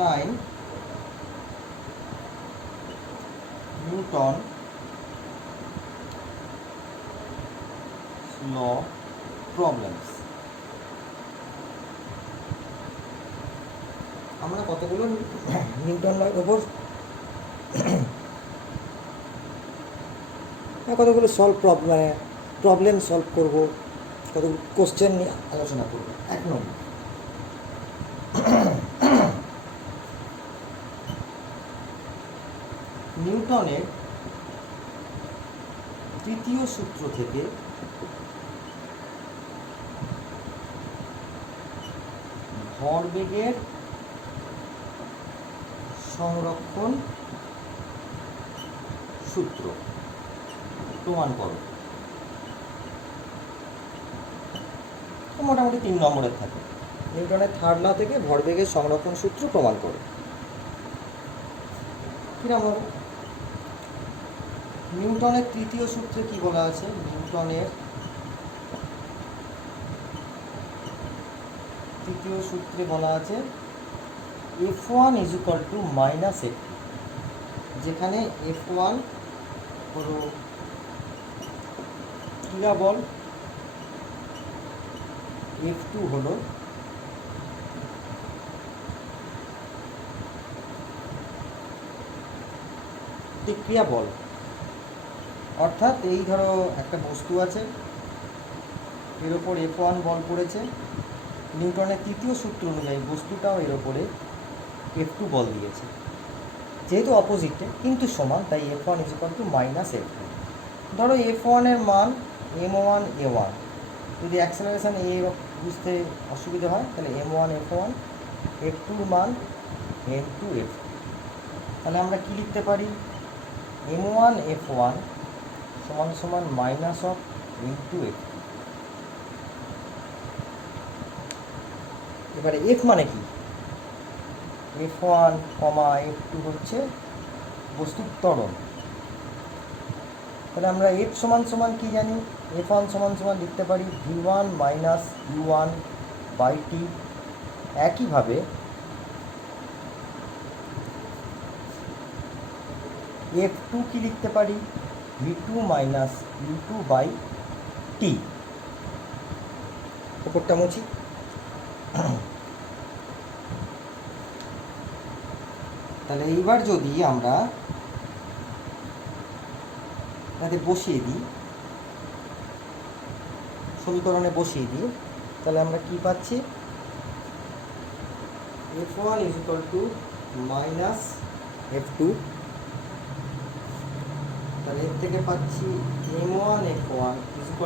9 Newton ল problems. আমরা কতগুলো Newton লর ওপর কতগুলো প্রবলেম সলভ করব, কতগুলো কোশ্চেন নিয়ে আলোচনা করব। 1 নম্বর, নিউটনের তৃতীয় সূত্র থেকে ভরবেগের সংরক্ষণ সূত্র প্রমাণ করো। মোটামুটি 3 নম্বরের থাকে। নিউটনের থার্ড ল থেকে ভরবেগের সংরক্ষণ সূত্র প্রমাণ করো। কিরকম? নিউটনের তৃতীয় সূত্রে কি বলা আছে? নিউটনের তৃতীয় সূত্রে বলা আছে F1 = -F2, যেখানে F1 হলো ক্রিয়া বল, F2 হলো প্রতিক্রিয়া বল। অর্থাৎ এই ধরো একটা বস্তু আছে, এর ওপর F1 বল পড়েছে, নিউটনের তৃতীয় সূত্র অনুযায়ী বস্তুটাও এর ওপরে F2 বল দিয়েছে। যেহেতু অপোজিটে কিন্তু সমান, তাই F1 = -F2। ধরো F1 এর মান m1 a1, যদি অ্যাক্সেলারেশন a বুঝতে অসুবিধা হয় তাহলে m1 f1, f2 মান m2 f2। তাহলে আমরা কি লিখতে পারি? m1 f1 = -m2 f2। এবারে f মানে কি? f1, f2 হচ্ছে বস্তুর ত্বরণ। তাহলে আমরা f সমান কি জানি? f1 সমান লিখতে পারি v1 - u1/t। একইভাবে f2 কি লিখতে পারি? v2 - u2/t। উপরটা মুছি। তাহলে এইবার যদি আমরা তাতে বসিয়ে দিই, সমীকরণে বসিয়ে দিই, তাহলে আমরা কি পাচ্ছি? f1 = -f2, তাহলে এর থেকে পাচ্ছি m1 f1 =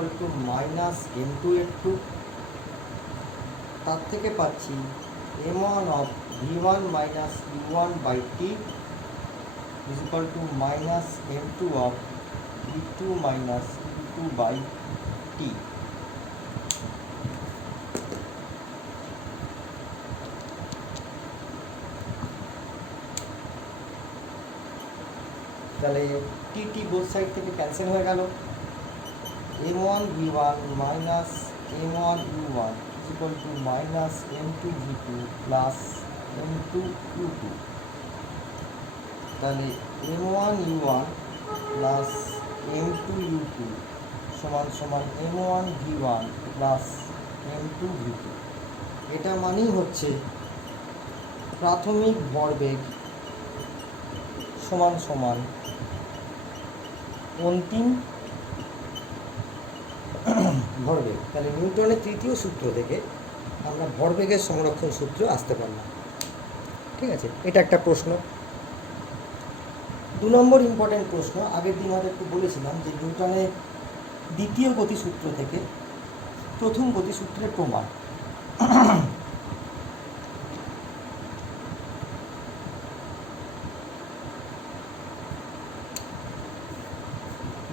-m2 f2। তার থেকে পাচ্ছি m1 of v1 - u1/t = -m2 of v2 - u2/t। তাহলে tt বোথ সাইড থেকে ক্যান্সেল হয়ে গেল। m1 v1 - m1 u1 = -m2 v2 m2 u2। তাহলে m1 u1 m2 u2 = m1 v1 m2 v2। এটা মানেই হচ্ছে প্রাথমিক ভরবেগ সমান অন্তিম ভরবেগ। তাহলে নিউটনের তৃতীয় সূত্র থেকে আমরা ভরবেগের সংরক্ষণ সূত্র আসতে পারলাম। ঠিক আছে, এটা একটা প্রশ্ন। 2 নম্বর ইম্পর্টেন্ট প্রশ্ন, আগের দিন হয়তো একটু বলেছিলাম যে নিউটনের দ্বিতীয় গতিসূত্র থেকে প্রথম গতিসূত্রের প্রমাণ।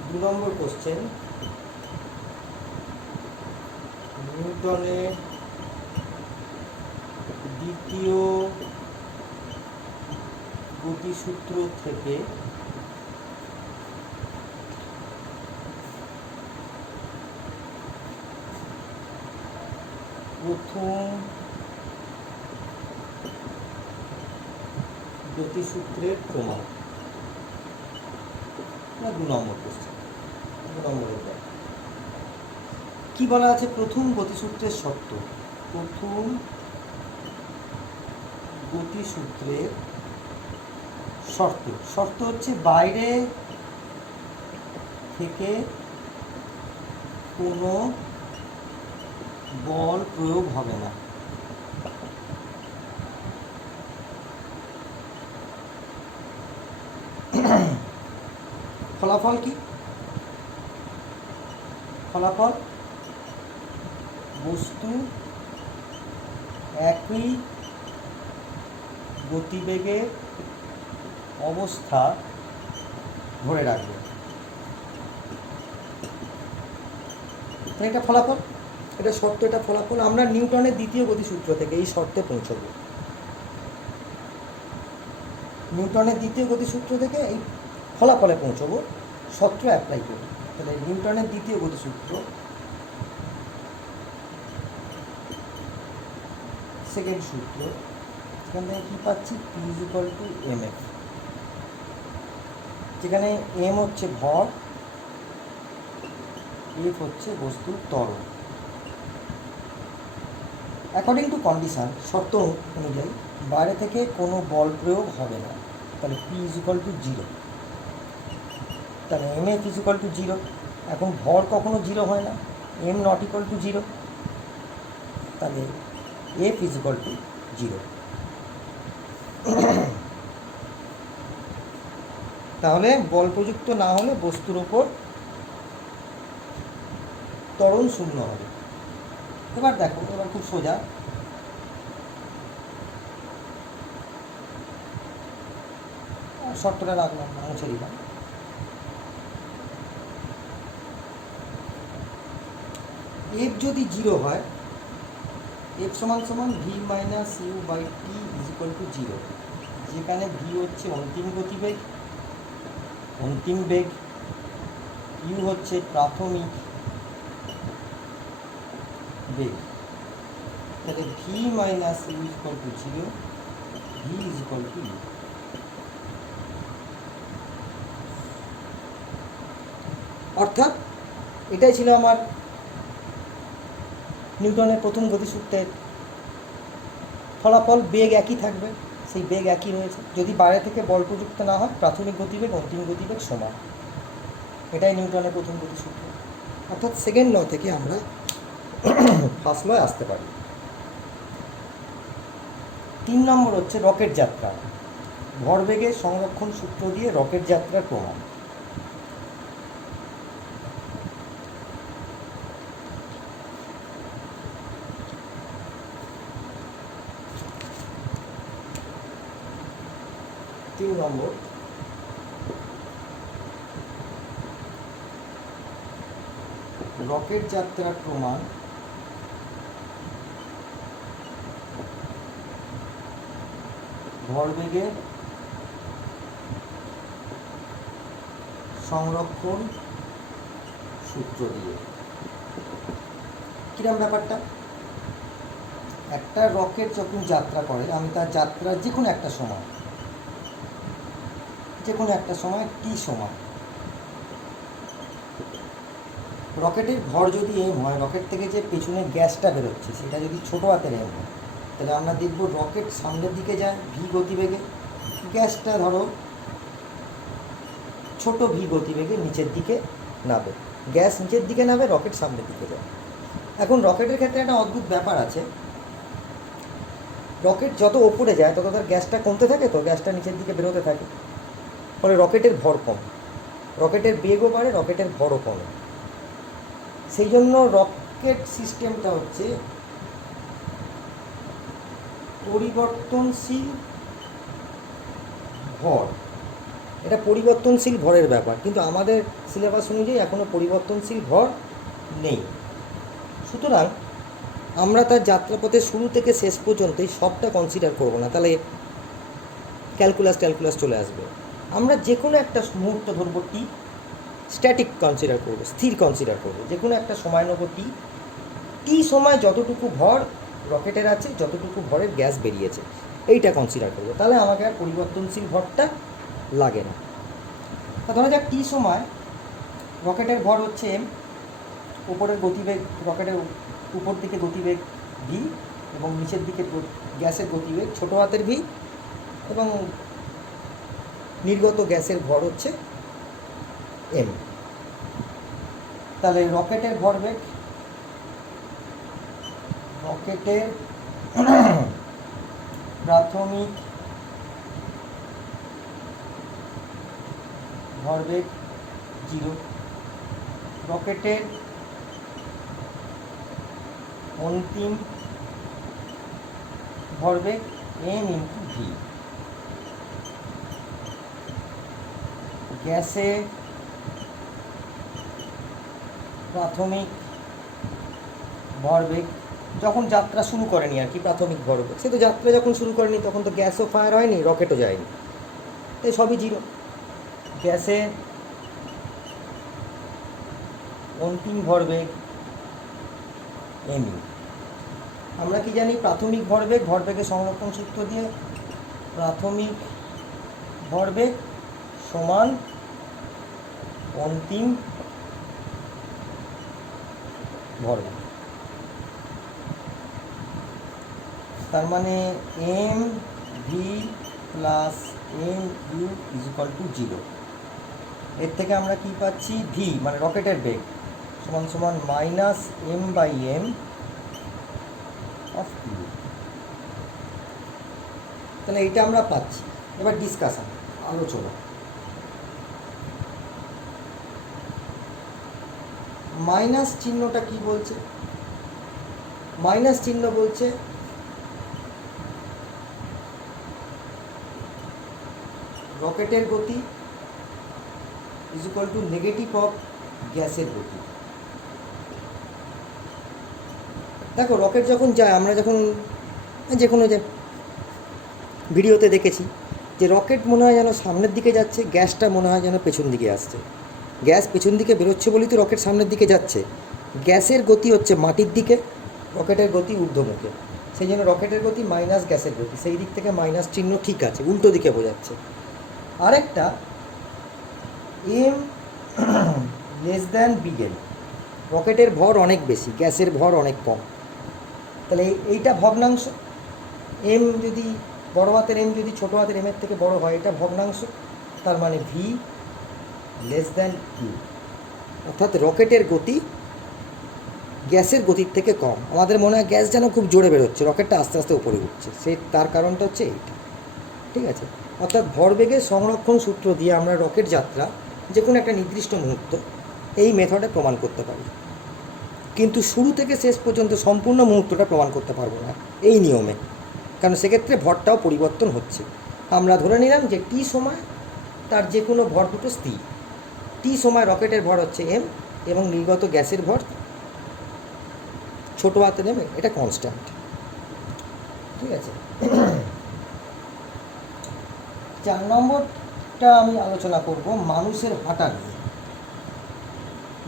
2 নম্বর কোশ্চেন, নিউটনের দ্বিতীয় গতিসূত্র থেকে প্রথম গতিসূত্রের প্রমাণ। না, 2 নম্বর কোশ্চেন, 2 নম্বরের ব্যাপার। কি বলা আছে? প্রথম গতিসূত্রের শর্ত। প্রথম গতিসূত্রের শর্ত। শর্ত হচ্ছে বাইরে থেকে কোনো বল প্রয়োগ হবে না। ফলাফল কি? ফলাফল বস্তু একই গতিবেগের অবস্থা ধরে রাখবে। এটা ফলাফল, এটা শর্ত, এটা ফলাফল। আমরা নিউটনের দ্বিতীয় গতিসূত্র থেকে এই শর্তে পৌঁছবো। নিউটনের দ্বিতীয় গতিসূত্র থেকে এই ফলাফলে পৌঁছবো, শর্ত অ্যাপ্লাই করব। তাহলে নিউটনের দ্বিতীয় গতিসূত্র, সেকেন্ড সূত্র, সেখান থেকে কী পাচ্ছি? P = mf, যেখানে m হচ্ছে ভর, f হচ্ছে বস্তুর ত্বরণ। অ্যাকর্ডিং টু কন্ডিশান, শর্ত অনুযায়ী বাইরে থেকে কোনো বল প্রয়োগ হবে না। তাহলে P = 0, তাহলে mf = 0। এখন ভর কখনো 0 হয় না, m ≠ 0, তাহলে f = 0। তাহলে বল প্রযুক্ত না হলে বস্তুর ওপর ত্বরণ শূন্য হবে। এবার দেখো, এবার খুব সোজা। শর্তটা রাখলাম না, মুছে দিলাম। f যদি 0 হয়, f = v - u/t = 0, যেখানে v হচ্ছে অন্তিম গতিবেগ, অন্তিম বেগ, u হচ্ছে প্রাথমিক বেগ। তাহলে v - u = 0, v = u। অর্থাৎ এটাই ছিল আমার নিউটনের প্রথম গতিসূত্রের ফলাফল। বেগ একই থাকবে, সেই বেগ একই রয়েছে। যদি বাইরে থেকে বল প্রযুক্ত না হয়, প্রাথমিক গতিবেগ অন্তিম গতিবেগ সমান। এটাই নিউটনের প্রথম গতিসূত্র। অর্থাৎ সেকেন্ড ল থেকে আমরা ফার্স্ট লয় আসতে পারি। 3 নম্বর হচ্ছে রকেট যাত্রা। ভরবেগের সংরক্ষণ সূত্র দিয়ে রকেট যাত্রার প্রমাণ। নম্বর, রকেট যাত্রার প্রমাণ ভরবেগের সংরক্ষণ সূত্র দিয়ে। কিরম ব্যাপারটা? একটা রকেট যখন যাত্রা করে, আমি তার যাত্রার যে কোনো একটা সময় টি সময়, রকেটের ভর যদি m হয়, রকেট থেকে যে পেছনে গ্যাসটা বেরোচ্ছে সেটা যদি ছোটো হাতের m হয়, তাহলে আমরা দেখব রকেট সামনের দিকে যায় v গতিবেগে, গ্যাসটা ধরো ছোট v গতিবেগে নিচের দিকে নামে। গ্যাস নিচের দিকে নামে, রকেট সামনের দিকে যায়। এখন রকেটের ক্ষেত্রে একটা অদ্ভুত ব্যাপার আছে, রকেট যত ওপরে যায় তত তার গ্যাসটা কমতে থাকে, তো গ্যাসটা নিচের দিকে বেরোতে থাকে, ফলে রকেটের ভর কম, রকেটের বেগও বাড়ে, রকেটের ভরও কমে। সেই জন্য রকেট সিস্টেমটা হচ্ছে পরিবর্তনশীল ভর। এটা পরিবর্তনশীল ভরের ব্যাপার, কিন্তু আমাদের সিলেবাস অনুযায়ী এখনও পরিবর্তনশীল ভর নেই। সুতরাং আমরা তার যাত্রাপথে শুরু থেকে শেষ পর্যন্তই সবটা কনসিডার করব না, তাহলে ক্যালকুলাস চলে আসবে। আমরা যে কোনো একটা মুহূর্ত ধরবো টি, স্ট্যাটিক কনসিডার করব, স্থির কনসিডার করব। যে কোনো একটা সময় নেব টি সময় যতটুকু ভর রকেটের আছে, যতটুকু ভরের গ্যাস বেরিয়েছে, এইটা কনসিডার করবো, তাহলে আমাকে আর পরিবর্তনশীল ভরটা লাগে না। তা ধরা যাক টি সময় রকেটের ভর হচ্ছে এম, উপরের গতিবেগ রকেটের উপর দিকে গতিবেগ ভি, এবং নিচের দিকে গ্যাসের গতিবেগ ছোটো হাতের ভি, এবং নির্গত গ্যাসের ভর হচ্ছে এম। তাহলে রকেটের ভরবেগ, রকেটের প্রাথমিক ভরবেগ 0, রকেটের অন্তিম ভরবেগ m ইন্টু ভি, গ্যাসে প্রাথমিক ভরবেগ যখন যাত্রা শুরু করেনি আর কি, প্রাথমিক ভরবেগ, সে তো যাত্রা যখন শুরু করেনি তখন তো গ্যাসও ফায়ার হয়নি, রকেটও যায়নি, তাই সবই 0। গ্যাসে অন্তিম ভরবেগ এমই। আমরা কি জানি প্রাথমিক ভরবেগ, ভরবেগের সংরক্ষণ সূত্র দিয়ে প্রাথমিক ভরবেগ সমান অন্তিম ভরবেগ, তার মানে M V plus M U is equal to 0। এর থেকে আমরা কি পাচ্ছি, ভি মানে রকেটের বেগ সমান সমান minus M by M of U. তাহলে এইটা আমরা পাচ্ছি। এবার ডিসকাশন, আলোচনা। মাইনাস চিহ্নটা কি বলছে? মাইনাস চিহ্ন বলছে রকেটের গতি is equal two negative of গ্যাসের গতি। দেখো রকেট যখন যায়, আমরা যখন যে কোনো ভিডিওতে দেখেছি যে রকেট মনে হয় যেন সামনের দিকে যাচ্ছে, গ্যাসটা মনে হয় যেন পেছন দিকে আসছে। গ্যাস পেছন দিকে বেরোচ্ছে বলেই তো রকেট সামনের দিকে যাচ্ছে। গ্যাসের গতি হচ্ছে মাটির দিকে, রকেটের গতি ঊর্ধ্বমুখে, সেই জন্য রকেটের গতি মাইনাস গ্যাসের গতি, সেই দিক থেকে মাইনাস চিহ্ন ঠিক আছে, উল্টো দিকে বোঝাচ্ছে। আরেকটা এম লেস দ্যান বিগেন, রকেটের ভর অনেক বেশি, গ্যাসের ভর অনেক কম, তাহলে এইটা ভগ্নাংশ। এম যদি বড় হাতের এম যদি ছোটো হাতের এমের থেকে বড় হয়, এটা ভগ্নাংশ, তার মানে ভি লেস দ্যান ইউ, অর্থাৎ রকেটের গতি গ্যাসের গতির থেকে কম। আমাদের মনে হয় গ্যাস যেন খুব জোরে বেরোচ্ছে, রকেটটা আস্তে আস্তে উপরে উঠছে, সেই তার কারণটা হচ্ছে এইটা। ঠিক আছে, অর্থাৎ ভরবেগের সংরক্ষণ সূত্র দিয়ে আমরা রকেট যাত্রা যে কোনো একটা নির্দিষ্ট মুহূর্ত এই মেথডে প্রমাণ করতে পারি, কিন্তু শুরু থেকে শেষ পর্যন্ত সম্পূর্ণ মুহূর্তটা প্রমাণ করতে পারবো না এই নিয়মে, কারণ সেক্ষেত্রে ভরটাও পরিবর্তন হচ্ছে। আমরা ধরে নিলাম যে টি সময় তার যে কোনো ভর দুটো স্থির। টি সময় রকেটের ভর হচ্ছে এম এবং নির্গত গ্যাসের ভর ছোটো হাতে নেমে এটা কনস্ট্যান্ট। ঠিক আছে, 4 নম্বরটা আমি আলোচনা করব মানুষের হাঁটা নিয়ে।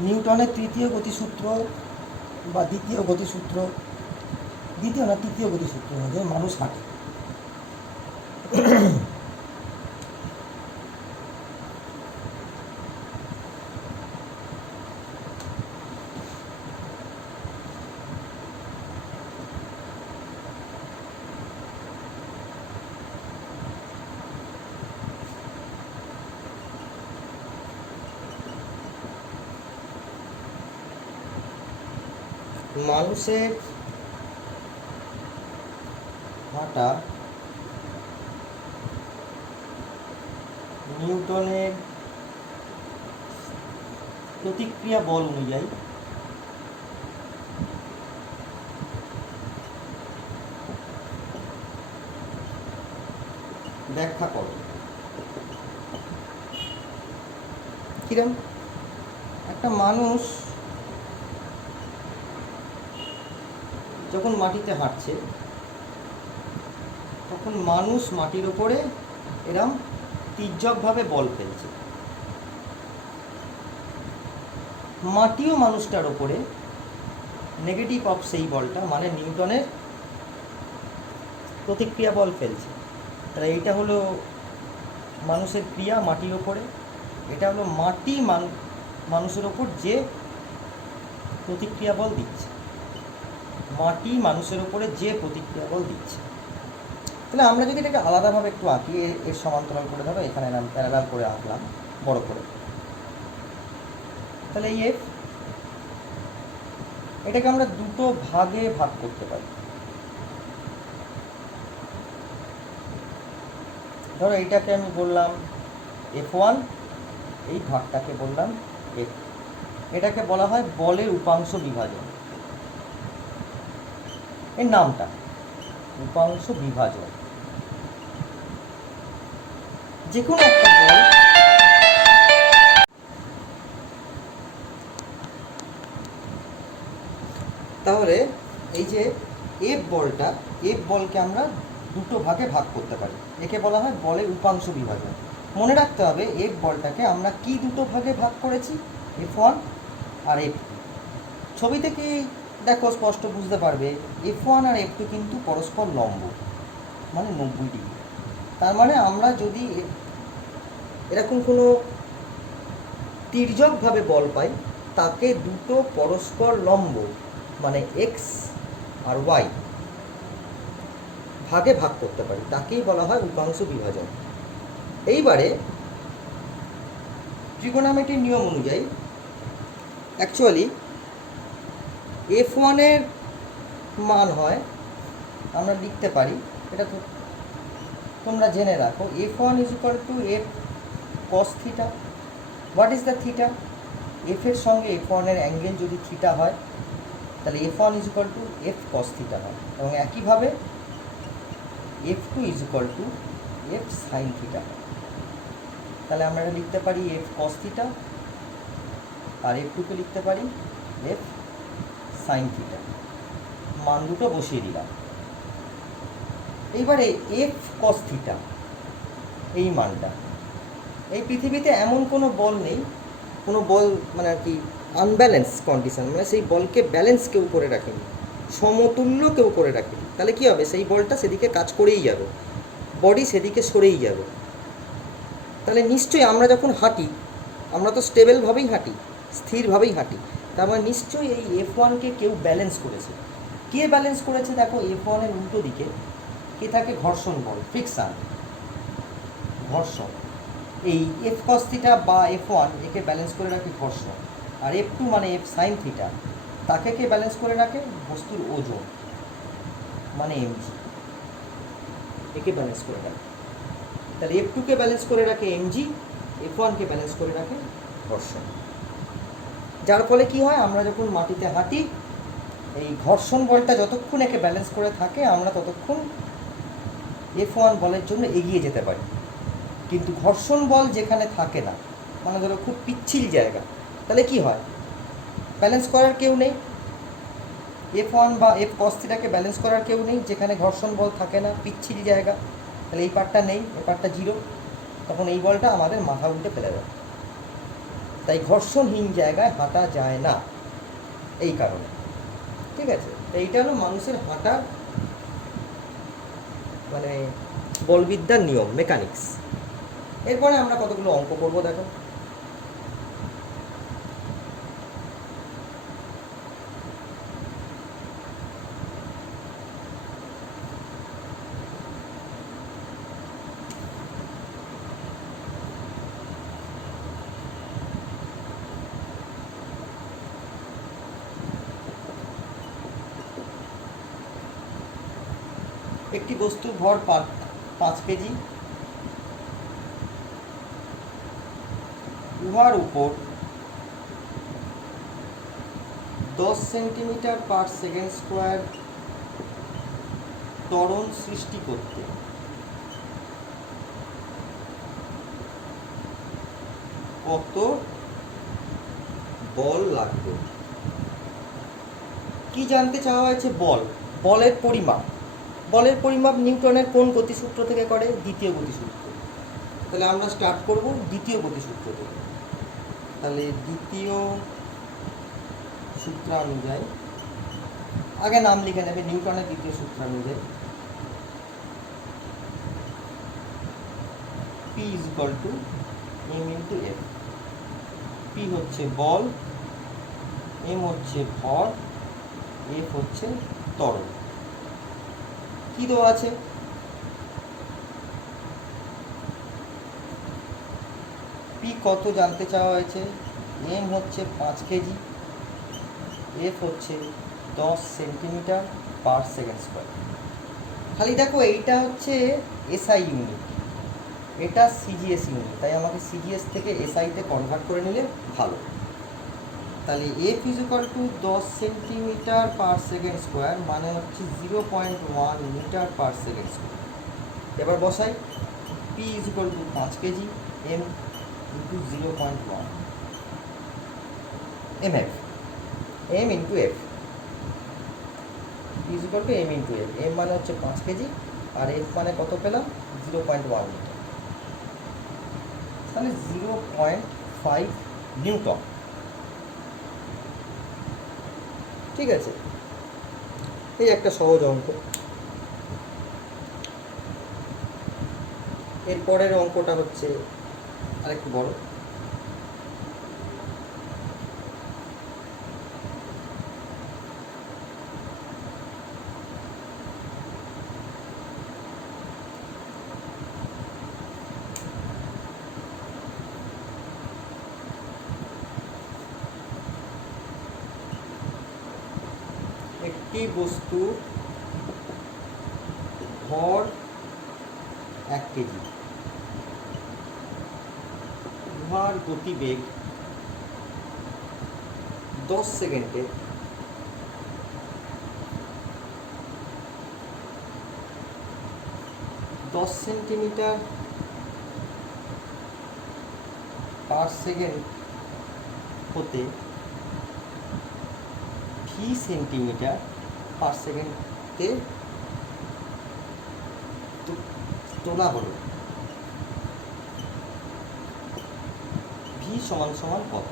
নিউটনের তৃতীয় গতিসূত্র বা তৃতীয় গতিসূত্র অনুযায়ী মানুষ হাঁটে। মানুষের হাঁটা নিউটনের প্রতিক্রিয়া বল অনুযায়ী ব্যাখ্যা করো। কিরম? একটা মানুষ যখন মাটিতে হাঁটছে তখন মানুষ মাটির ওপরে এরম তির্যকভাবে বল ফেলছে, মাটিও মানুষটার ওপরে নেগেটিভ অফ সেই বলটা, মানে নিউটনের প্রতিক্রিয়া বল ফেলছে। তাহলে এইটা হলো মানুষের ক্রিয়া মাটির ওপরে, এটা হলো মাটি মানুষের ওপর যে প্রতিক্রিয়া বল দিচ্ছে, মাটি মানুষের ওপরে যে প্রতিক্রিয়া বল দিচ্ছে। তাহলে আমরা যদি এটাকে আলাদাভাবে একটু আঁকি, এর সমান্তরাল করে ধরো, এখানে আমি প্যারালাল করে আঁকলাম বড় করে। তাহলে এই এফ, এটাকে আমরা দুটো ভাগে ভাগ করতে পারি। ধরো এইটাকে আমি বললাম F1, এই ভাগটাকে বললাম F। এটাকে বলা হয় বলের উপাংশ বিভাজন, এর নামটা উপাংশ বিভাজন। যে কোনো একটা বল, তাহলে এই যে এফ বলটা, এফ বলকে আমরা দুটো ভাগে ভাগ করতে পারি, একে বলা হয় বলের উপাংশ বিভাজন। মনে রাখতে হবে এফ বলটাকে আমরা কি দুটো ভাগে ভাগ করেছি, F1 আর F2। ছবি থেকে দেখো স্পষ্ট বুঝতে পারবে F1 আর F2 কিন্তু পরস্পর লম্ব, মানে 90 ডিগ্রি। তার মানে আমরা যদি এরকম কোনো তির্যকভাবে বল পাই, তাকে দুটো পরস্পর লম্ব মানে এক্স আর ওয়াই ভাগে ভাগ করতে পারি, তাকেই বলা হয় উপাংশ বিভাজন। এইবারে ত্রিকোণমিতির নিয়ম অনুযায়ী অ্যাকচুয়ালি F1 এর মান হয়, আমরা লিখতে পারি, এটা তো তোমরা জেনে রাখো, F1 is equal two F cos theta. What is the theta? F এর সঙ্গে F1 এর অ্যাঙ্গেল যদি থিটা হয়, তাহলে F1 is equal two F cos theta হয়, এবং একইভাবে F2 is equal two F sin theta. তাহলে আমরা এটা লিখতে পারি F cos থিটা, আর F2 কে লিখতে পারি F sin থিটা। মান দুটো বসিয়ে দিলাম। এইবারে F cos থিটা, এই মানটা, এই পৃথিবীতে এমন কোনো বল নেই, কোনো বল মানে আর কি আনব্যালেন্স কন্ডিশন, মানে সেই বলকে ব্যালেন্স কেউ করে রাখেনি, সমতুল্য কেউ করে রাখেনি। তাহলে কী হবে, সেই বলটা সেদিকে কাজ করেই যাবে, বডি সেদিকে সরেই যাবে। তাহলে নিশ্চয়ই আমরা যখন হাঁটি, আমরা তো স্টেবলভাবেই হাঁটি, স্থিরভাবেই হাঁটি, তার মানে নিশ্চয়ই এই F1কে কেউ ব্যালেন্স করেছে। কে ব্যালেন্স করেছে? দেখো F1 এর উল্টো দিকে কে থাকে? ঘর্ষণ বল, ফ্রিকশন, ঘর্ষণ। এই F cos থিটা বা F1 একে ব্যালেন্স করে রাখে ঘর্ষণ, আর F2 মানে F sin থিটা, তাকে কে ব্যালেন্স করে রাখে? বস্তুর ওজন, মানে mg, একে ব্যালেন্স করে রাখে। তাহলে F2 কে ব্যালেন্স করে রাখে mg, F1 কে ব্যালেন্স করে রাখে ঘর্ষণ। যার ফলে কি হয়, আমরা যখন মাটিতে হাঁটি, এই ঘর্ষণ বলটা যতক্ষণ একে ব্যালেন্স করে থাকে, আমরা ততক্ষণ F1 বলের জন্য এগিয়ে যেতে পারি। কিন্তু ঘর্ষণ বল যেখানে থাকে না, মানে ধরো খুব পিচ্ছিল জায়গা, তাহলে কি হয়, ব্যালেন্স করার কেউ নেই, F1 বা F cos থিটাকে ব্যালেন্স করার কেউ নেই, যেখানে ঘর্ষণ বল থাকে না, পিচ্ছিল জায়গা, তাহলে এই পার্টটা নেই, এই পার্টটা জিরো, তখন এই বলটা আমাদের মাথা উল্টে ফেলে দেয়। তাই ঘর্ষণহীন জায়গায় হাঁটা যায় না, এই কারণে। ঠিক আছে, তো এইটা হলো মানুষের হাঁটার মানে বলবিদ্যার নিয়ম, মেকানিক্স। এরপরে আমরা কতগুলো অঙ্ক করবো, দেখো। একটি বস্তুর ভর 5 কেজি, উহার উপর 10 সেন্টিমিটার পার সেকেন্ড স্কোয়ার ত্বরণ সৃষ্টি করতে কত বল লাগবে? কি জানতে চাওয়া হয়েছে? বল, বলের পরিমাপ। বলের পরিমাপ নিউটনের কোন গতিসূত্র থেকে করে? দ্বিতীয় গতিসূত্র। তাহলে আমরা স্টার্ট করব দ্বিতীয় গতিসূত্র থেকে। তাহলে দ্বিতীয় সূত্রানুযায়ী, আগে নাম লিখে নেবে, নিউটনের দ্বিতীয় সূত্রানুযায়ী P is equal to M into F. P হচ্ছে বল, এম হচ্ছে ভর, এফ হচ্ছে ত্বরণ। কি দেওয়া আছে? পি কত জানতে চাওয়া হয়েছে, এম হচ্ছে 5 কেজি, এফ হচ্ছে 10 সেন্টিমিটার পার সেকেন্ড স্কোয়ার। খালি দেখো এইটা হচ্ছে এসআই ইউনিট, এটা সিজিএস ইউনিট, তাই আমাকে সিজিএস থেকে এসআইতে কনভার্ট করে নিলে ভালো। তাহলে F is equal to 10 centimetre per second square, মানে হচ্ছে 0.1 মিটার পার সেকেন্ড স্কোয়ার। এবার বসাই, P is equal to 5 KG, M into 0.1 M F, M into F is equal to M into F. M মানে হচ্ছে 5 KG আর F মানে কত পেলাম, 0.1 metre, তাহলে 0.5 নিউটন। ঠিক আছে, এই একটা সহজ অঙ্ক। এরপরের অঙ্কটা হচ্ছে আরেকটু বড়। একটি বস্তু ভর 1 কেজি, উহার গতিবেগ 10 সেকেন্ডে 10 সেন্টিমিটার পার সেকেন্ড হতে ভি সেন্টিমিটার পার সেকেন্ডে তোলা হলো। ভি সমান সমান কত?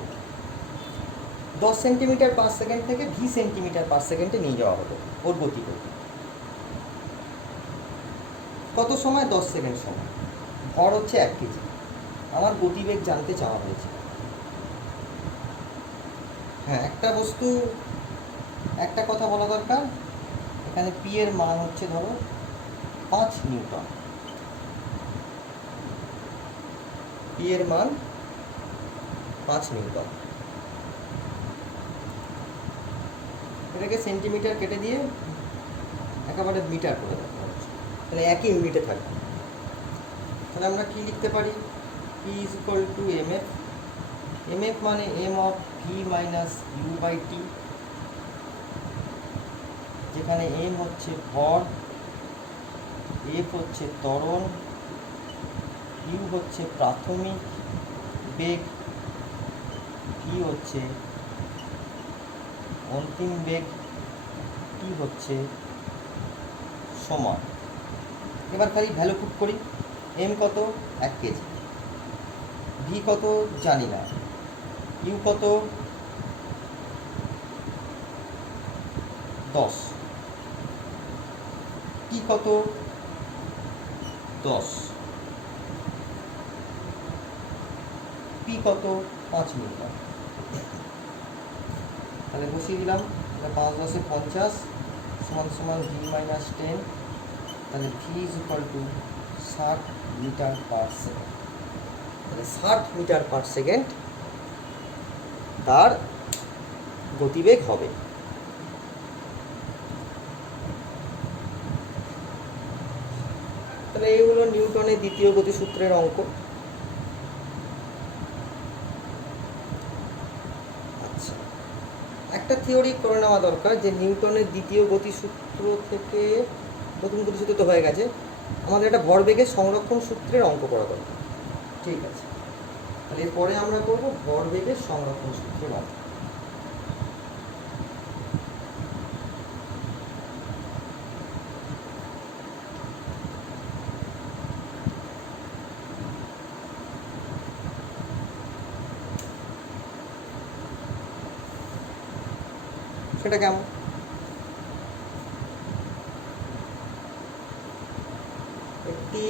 10 সেন্টিমিটার পার সেকেন্ড থেকে ভি সেন্টিমিটার পার সেকেন্ডে নিয়ে যাওয়া হলো ওর গতিবেগ। কত সময়? 10 সেকেন্ড সময়। ভর হচ্ছে 1 কেজি। আমার গতিবেগ জানতে চাওয়া হয়েছে। হ্যাঁ, একটা বস্তু, একটা কথা বলা দরকার, এখানে পি এর মান হচ্ছে ধরো 5 নিউটন। পি এর মান 5 নিউটন। এটাকে সেন্টিমিটার কেটে দিয়ে একেবারে মিটার করে দেওয়া হচ্ছে, তাহলে একই ইউনিটে থাকবে। তাহলে আমরা কি লিখতে পারি? P is equal to m F. M F মানে m of v minus u by t, যেখানে এম হচ্ছে ভর, এফ হচ্ছে ত্বরণ, ইউ হচ্ছে প্রাথমিক বেগ, ভি হচ্ছে অন্তিম বেগ, টি হচ্ছে সময়। এবার খালি ভ্যালু পুট করি। এম কত? 1 কেজি। ভি কত? জানি না। ইউ কত? 10। টি কত? 10। পি কত? 5 নিউটন। তাহলে বসিয়ে দিলাম, 5 10 50 সমান সমান ভি মাইনাস 10। তাহলে V is equal to 60 metre per second. তাহলে 60 মিটার পার সেকেন্ড তার গতিবেগ হবে। তাহলে এই হলো নিউটনের দ্বিতীয় গতিসূত্রের অঙ্ক। আচ্ছা, একটা থিওরি করে নেওয়া দরকার যে নিউটনের দ্বিতীয় গতিসূত্র থেকে প্রথম গতিসূত্র তো হয়ে গেছে, আমাদের একটা ভরবেগের সংরক্ষণ সূত্রের অঙ্ক করা দরকার। ঠিক আছে, তাহলে এরপরে আমরা করবো ভরবেগের সংরক্ষণ সূত্রের অঙ্ক। সেটা কেমন? একটি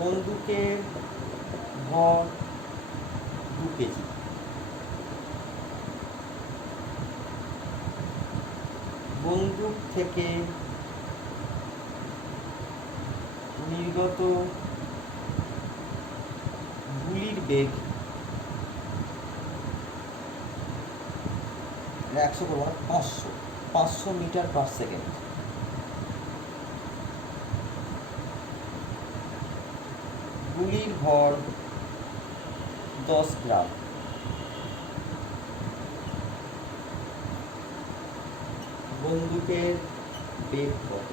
বন্দুকের ভর 2 কেজি। বন্দুক থেকে নির্গত গুলির বেগ 100 করবো না, 500 মিটার পার সেকেন্ড। গুলির ভর 10 গ্রাম। বন্দুকের বেগ কত?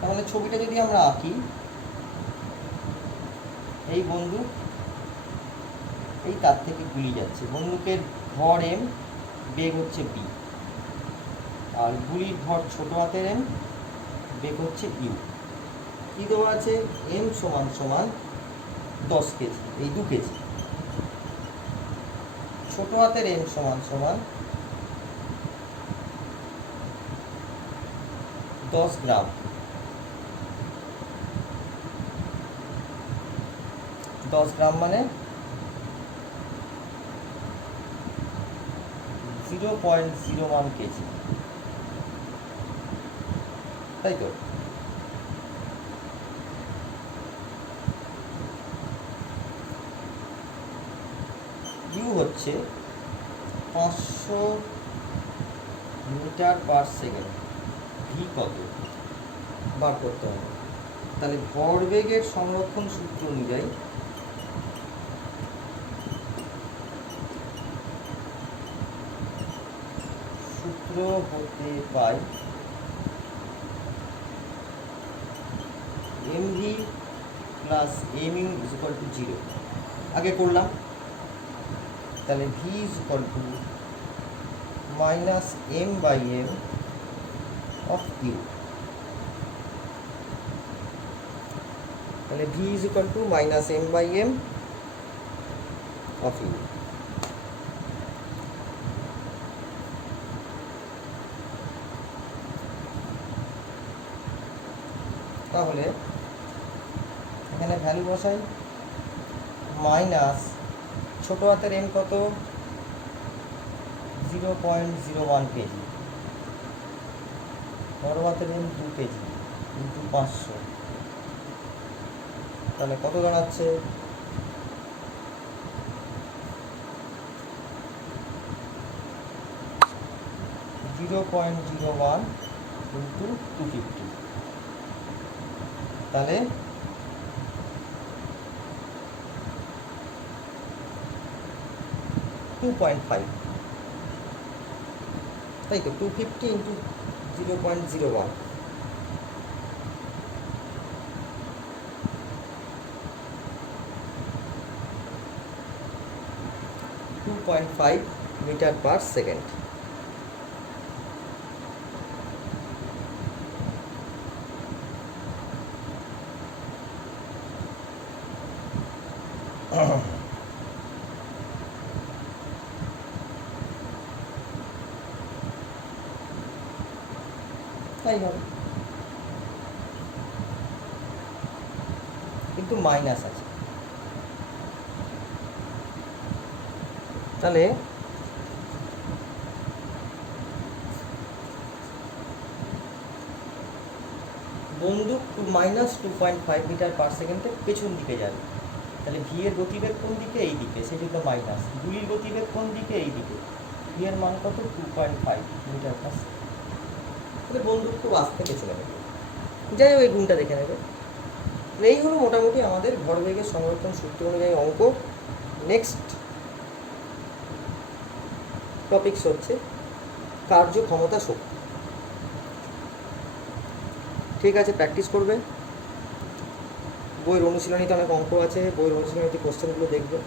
তাহলে ছবিটা যদি আমরা আঁকি, এই বন্দুক, এই তার থেকে গুলি যাচ্ছে, বন্দুকের ভর m, বেগ হচ্ছে b, আর গুলির ভর ছোট হাতের m, বেগ হচ্ছে u। কি দেওয়া আছে? m সমান সমান 10 কেজি, এই 2 কেজি। ছোট হাতের m সমান সমান 10 গ্রাম। 10 গ্রাম মানে 0.01 কেজি, তাই তো? ইউ হচ্ছে 500 মিটার পার সেকেন্ড। ভি কত বার করতে হবে। তাহলে ভরবেগের সংরক্ষণ সূত্র অনুযায়ী সূত্র হতে পাই mv plus mu is equal to 0। আগে করলাম, তাহলে v is equal to minus m by m of u। তাহলে v is equal to minus m by m of u। তাহলে এখানে ভ্যালু বসাই, মাইনাস ছোট হাতের m কত? 0.01 কেজি, বড় হাতের m 2 কেজি ইন্টু 500, তাহলে কত দাঁড়াচ্ছে? 0.01 ইন্টু 250, তাহলে 2.5, তাই তো? 250 ইন্টু 0.01, 2.5 মিটার পার সেকেন্ড। তাই হবে, কিন্তু মাইনাস আছে। তাহলে বন্দুক মাইনাস 2.5 মিটার পার সেকেন্ডে পেছন দিকে যাবে, তাহলে ভি এর গতিবেগ কোন দিকে? এই দিকে, সেটি তো মাইনাস। গুলির গতিবেগ কোন দিকে? এই দিকে। ভি এর মান কত? 2.5 মিটার পার সেকেন্ড। তাহলে বন্দুক খুব আস্তে পেছনে নেবে, যাই হোক এই গুণটা দেখে নেবে। এই হলো মোটামুটি আমাদের ভরবেগের সংরক্ষণ সূত্র অনুযায়ী অঙ্ক। নেক্সট টপিকস হচ্ছে কার্যক্ষমতা শক্তি। ঠিক আছে, প্র্যাকটিস করবে। বইয়ের অনুশীলনীতে অনেক অঙ্ক আছে, বইয়ের অনুশীলনীতে কোশ্চেনগুলো দেখবে।